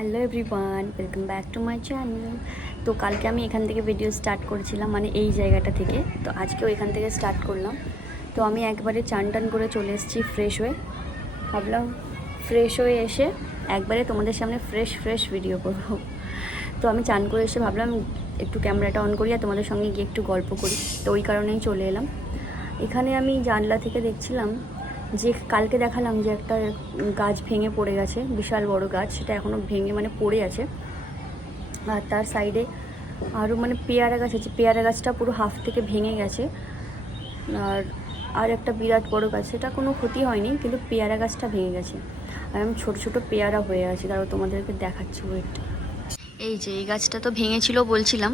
Hello everyone, welcome back to my channel. তো কালকে আমি এখান থেকে ভিডিও স্টার্ট করেছিলাম, মানে এই জায়গাটা থেকে। তো আজকেও এখান থেকে স্টার্ট করলাম। তো আমি একবারে চান টান করে চলে এসেছি ফ্রেশ হয়ে। ভাবলাম ফ্রেশ হয়ে এসে একবারে তোমাদের সামনে ফ্রেশ ভিডিও করব। তো আমি চান করে এসে ভাবলাম একটু ক্যামেরাটা অন করি আর তোমাদের সঙ্গে গিয়ে একটু গল্প করি। তো ওই কারণেই চলে এলাম। এখানে আমি জানলা থেকে দেখছিলাম যে কালকে দেখালাম যে একটা গাছ ভেঙে পড়ে গেছে, বিশাল বড় গাছ, সেটা এখনও ভেঙে মানে পড়ে আছে। আর তার সাইডে আরও মানে পেয়ারা গাছ আছে, পেয়ারা গাছটা পুরো হাফ থেকে ভেঙে গেছে। আর একটা বিরাট বড় গাছ, সেটা কোনো ক্ষতি হয়নি, কিন্তু পেয়ারা গাছটা ভেঙে গেছে। আর আমি ছোটো পেয়ারা হয়ে আছে, তারপর তোমাদেরকে দেখাচ্ছি ওয়েট। এই যে এই গাছটা তো ভেঙেছিল বলছিলাম।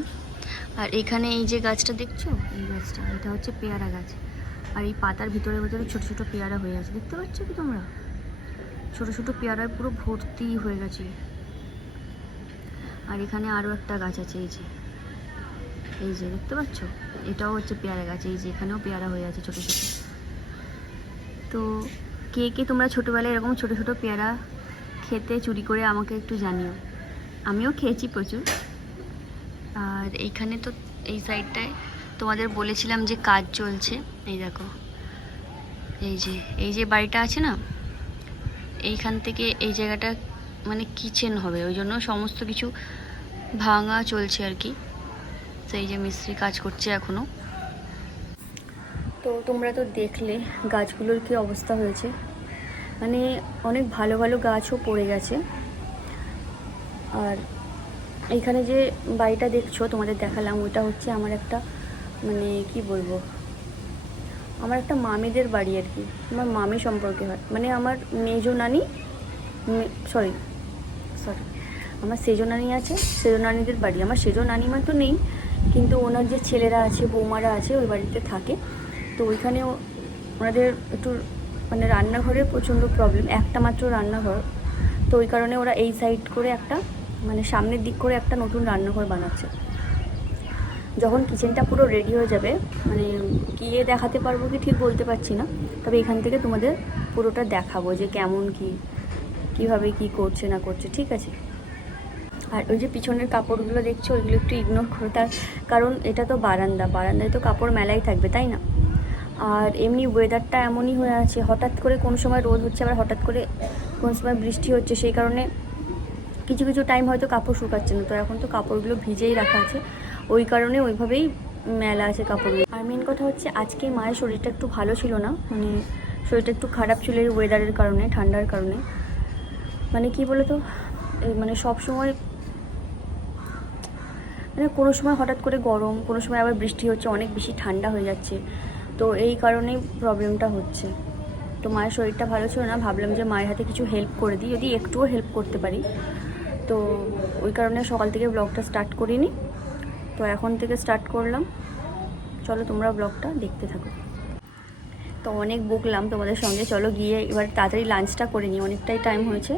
আর এখানে এই যে গাছটা দেখছো, এই গাছটা, এটা হচ্ছে পেয়ারা গাছ। আর এই পাতার ভিতরে ছোটো পেয়ারা হয়ে আছে, দেখতে পাচ্ছ কি তোমরা? ছোটো পেয়ারায় পুরো ভর্তি হয়ে গেছে। আর এখানে আরও একটা গাছ আছে, এই যে দেখতে পাচ্ছ, এটাও হচ্ছে পেয়ারা গাছ। এই যে এখানেও পেয়ারা হয়ে আছে ছোটো। তো কে তোমরা ছোটোবেলায় এরকম ছোটো পেয়ারা খেতে চুরি করে আমাকে একটু জানিও। আমিও খেয়েছি প্রচুর। আর এইখানে তো এই সাইডটায় তোমাদের বলেছিলাম যে কাজ চলছে। এই দেখো, এই যে বাড়িটা আছে না, এইখান থেকে এই জায়গাটা মানে কিচেন হবে, ওই জন্য সমস্ত কিছু ভাঙা চলছে আর কি। সেই যে মিস্ত্রি কাজ করছে এখনও। তো তোমরা তো দেখলে গাছগুলোর কি অবস্থা হয়েছে, মানে অনেক ভালো গাছও পড়ে গেছে। আর এইখানে যে বাড়িটা দেখছো তোমাদের দেখালাম, ওইটা হচ্ছে আমার একটা মানে কি বলবো, আমার একটা মামিদের বাড়ি আর কি। আমার মামি সম্পর্কে হয়, মানে আমার মেজো নানি, সরি আমার সেজো নানি আছে, সেজো নানিদের বাড়ি। আমার সেজো নানিমা তো নেই, কিন্তু ওনার যে ছেলেরা আছে, বৌমারা আছে, ওই বাড়িতে থাকে। তো ওইখানে ওনাদের একটু মানে রান্নাঘরে প্রচণ্ড প্রবলেম, একটা মাত্র রান্নাঘর। তো ওই কারণে ওরা এই সাইড করে একটা মানে সামনের দিক করে একটা নতুন রান্নাঘর বানাচ্ছে। যখন কিচেনটা পুরো রেডি হয়ে যাবে, মানে গিয়ে দেখাতে পারবো কি ঠিক বলতে পারছি না, তবে এখান থেকে তোমাদের পুরোটা দেখাবো যে কেমন কীভাবে কি করছে না করছে, ঠিক আছে? আর ওই যে পিছনের কাপড়গুলো দেখছো, ওইগুলো একটু ইগনোর করো, তার কারণ এটা তো বারান্দায় তো কাপড় মেলাই থাকবে, তাই না? আর এমনি ওয়েদারটা এমনই হয়ে আছে, হঠাৎ করে কোনো সময় রোদ হচ্ছে, আবার হঠাৎ করে কোনো সময় বৃষ্টি হচ্ছে, সেই কারণে কিছু টাইম হয়তো কাপড় শুকাচ্ছে না। তো এখন তো কাপড়গুলো ভিজেই রাখা আছে, ওই কারণে ওইভাবেই মেলা আছে কাপড়গুলো। আর মেন কথা হচ্ছে আজকে মায়ের শরীরটা একটু ভালো ছিল না, মানে শরীরটা একটু খারাপ ছিল এই ওয়েদারের কারণে, ঠান্ডার কারণে। মানে কি বলো তো, মানে সব সময় মানে কোনো সময় হঠাৎ করে গরম, কোনো সময় আবার বৃষ্টি হচ্ছে, অনেক বেশি ঠান্ডা হয়ে যাচ্ছে। তো এই কারণেই প্রবলেমটা হচ্ছে। তো মায়ের শরীরটা ভালো ছিল না, ভাবলাম যে মায়ের হাতে কিছু হেল্প করে দিই, যদি একটুও হেল্প করতে পারি। তো ওই কারণে সকাল থেকে ব্লগটা স্টার্ট করিনি, তো এখন থেকে স্টার্ট করলাম। চলো তোমরা ব্লগটা দেখতে থাকো। তো অনেক বকলাম তোমাদের সঙ্গে, চলো গিয়ে এবার তাড়াতাড়ি লাঞ্চটা করে নিই, অনেকটাই টাইম হয়েছে,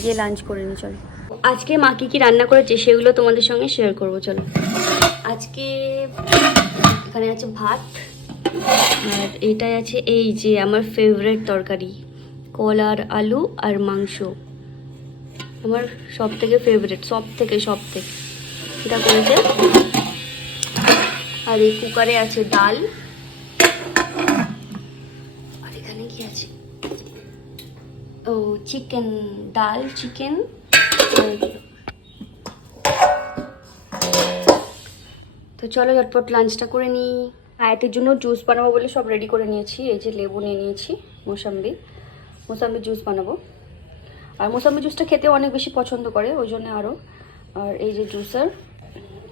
গিয়ে লাঞ্চ করে নিই। চলো আজকে মা কী রান্না করেছে সেগুলো তোমাদের সঙ্গে শেয়ার করবো। চলো আজকে এখানে আছে ভাত, আর এটাই আছে এই যে আমার ফেভারিট তরকারি, কলার আলু আর মাংস, আমার সব থেকে ফেভারিট, সব থেকে এটা করেছে। আর এই কুকারে আছে ডাল, আর এখানে কি আছে, ও চিকেন, ডাল চিকেন। তো চলো ঝটপট লাঞ্চটা করে নিই। আয়াতের জন্য জুস বানাবো বলে সব রেডি করে নিয়েছি। এই যে লেবু নিয়ে নিয়েছি, মোসাম্বি জুস বানাবো। আর মোসাম্বি জুসটা খেতে অনেক বেশি পছন্দ করে, ওই জন্য আরও। আর এই যে জুসার,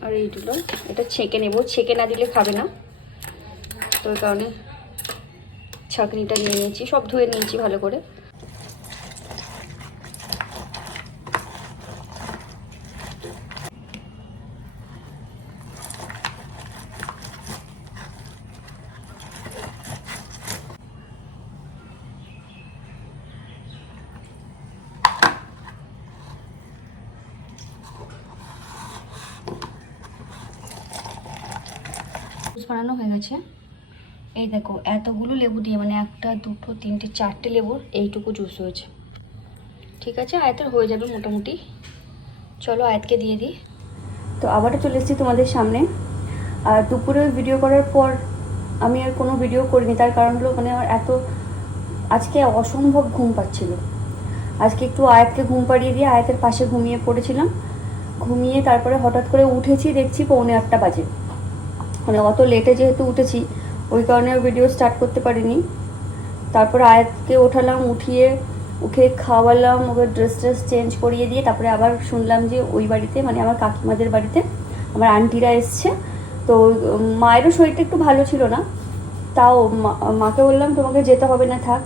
আর এইগুলো, এটা ছেঁকে নেবো, ছেঁকে না দিলে খাবে না, তো ওই কারণে ছাঁকনিটা নিয়ে নিয়েছি, সব ধুয়ে নিয়েছি ভালো করে। জুস বানানো হয়ে গেছে। এই দেখো এতগুলো লেবু দিয়ে, মানে একটা দুটো তিনটে চারটে লেবুর এইটুকু জুস হয়েছে। ঠিক আছে, আয়তের হয়ে যাবে মোটামুটি। চলো আয়াতকে দিয়ে দিই। তো আবারও চলে এসেছি তোমাদের সামনে। আর দুপুরে ভিডিও করার পর আমি আর কোনো ভিডিও করিনি, তার কারণ হলো মানে আমার আজকে অসম্ভব ঘুম পাচ্ছিল। আজকে একটু আয়াতকে ঘুম পাড়িয়ে দিয়ে আয়াতের পাশে ঘুমিয়ে পড়েছিলাম। ঘুমিয়ে তারপরে হঠাৎ করে উঠেছি, দেখছি 7:45 বাজে। মানে অত লেটে যেহেতু উঠেছি ওই কারণে ভিডিও স্টার্ট করতে পারিনি। তারপরে আয়াতকে ওঠালাম, ওকে খাওয়ালাম, ওকে ড্রেস চেঞ্জ করিয়ে দিয়ে তারপরে আবার শুনলাম যে ওই বাড়িতে মানে আমার কাকিমাদের বাড়িতে আমার আন্টিরা এসছে। তো মায়েরও শরীরটা একটু ভালো ছিল না, তাও মাকে বললাম তোমাকে যেতে হবে না, থাক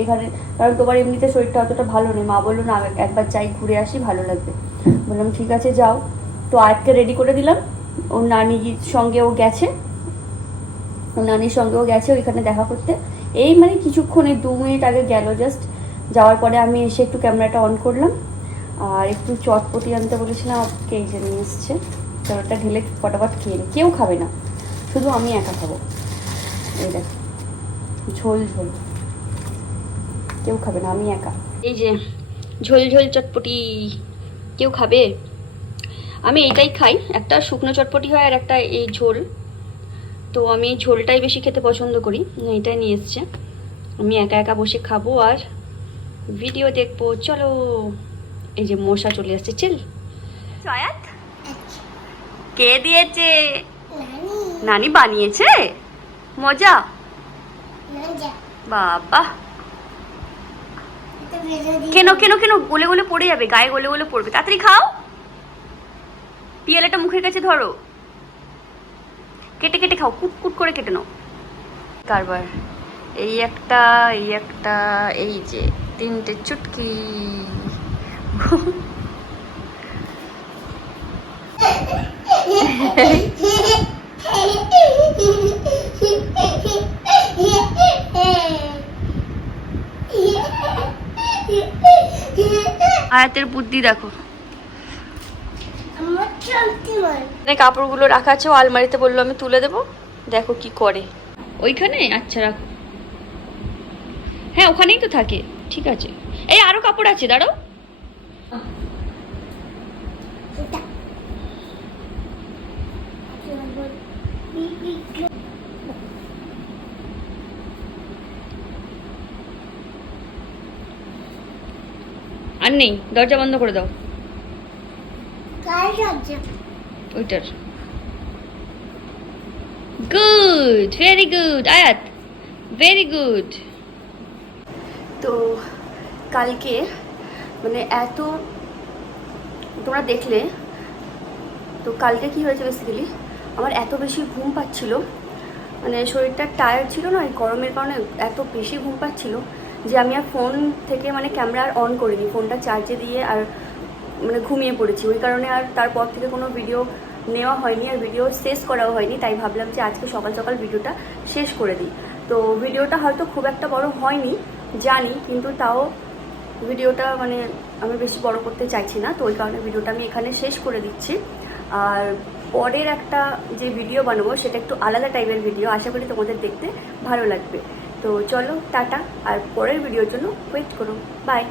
এখানে, কারণ তোমার এমনিতে শরীরটা অতটা ভালো নেই। মা বললো না একবার যাই ঘুরে আসি, ভালো লাগবে। বললাম ঠিক আছে যাও। তো আয়াতকে রেডি করে দিলাম, ওর নানির সঙ্গে ও গেছে, ওইখানে দেখা করতে। এই মানে কিছুক্ষণ, এই 2 মিনিট আগে গেল জাস্ট। যাওয়ার পরে আমি এসে একটু ক্যামেরাটা অন করলাম আর একটু চটপটি আনতে বলেছিলাম, ওকে এই যে নিয়ে এসছে। চটটা ঢেলে ফটাফট খেয়ে নি, কেউ খাবে না, শুধু আমি একা খাবো। এই দেখ ঝোল ঝোল, কেউ খাবে না, আমি একা। এই যে ঝোল ঝোল চটপটি, কেউ খাবে? আমি এইটাই খাই, একটা শুকনো চটপটি হয় আর একটা এই ঝোল। তো আমি ঝোলটাই বেশি খেতে পছন্দ করি, এইটাই নিয়ে এসছে। আমি একা একা বসে খাবো আর ভিডিও দেখবো। চলো, এই যে মশা চলে আসছে, চিল। আয়াত কে দিয়েছে? নানি বানিয়েছে, মজা। বাবা কেন কেন কেন, গলে গলে পড়ে যাবে, গায়ে গলে গলে পড়বে। তাড়াতাড়ি খাও, পিয়ালাটা মুখের কাছে ধরো, কেটে কেটে খাও, কুট কুট করে কেটে নাও। কারবার এই একটা, এই যে 3টে চুটকি। আয়াতের বুদ্ধি দেখো। কাপড়গুলো রাখা আছে, ও আলমারিতে বললো আমি তুলে দেবো, দেখো কি করে। ওইখানে আচ্ছা রাখো, হ্যাঁ ওখানেই তো থাকে, ঠিক আছে। এই আরো কাপড় আছে, দাঁড়াও। আর নেই, দরজা বন্ধ করে দাও ওইটার। গুড, ভেরি গুড আয়াত, ভেরি গুড। তো কালকে মানে এত তোমরা দেখলে, তো কালকে কি হয়েছে বেসিক্যালি, আমার এত বেশি ঘুম পাচ্ছিল, মানে শরীরটা টায়ার্ড ছিল না, এই গরমের কারণে এত বেশি ঘুম পাচ্ছিল যে আমি আর ফোন থেকে মানে ক্যামেরা আর অন করিনি, ফোনটা চার্জে দিয়ে আর মানে ঘুমিয়ে পড়েছি। ওই কারণে আর তারপর থেকে কোনো ভিডিও নেওয়া হয়নি আর ভিডিও শেষ করাও হয়নি। তাই ভাবলাম যে আজকে সকাল সকাল ভিডিওটা শেষ করে দিই। তো ভিডিওটা হয়তো খুব একটা বড় হয়নি জানি, কিন্তু তাও ভিডিওটা মানে আমি বেশি বড় করতে চাইছি না, তো ওই কারণে ভিডিওটা আমি এখানে শেষ করে দিচ্ছি। আর পরের একটা যে ভিডিও বানাবো সেটা একটু আলাদা টাইপের ভিডিও, আশা করি তোমাদের দেখতে ভালো লাগবে। তো চলো টাটা, আর পরের ভিডিওর জন্য ওয়েট করো, বাই।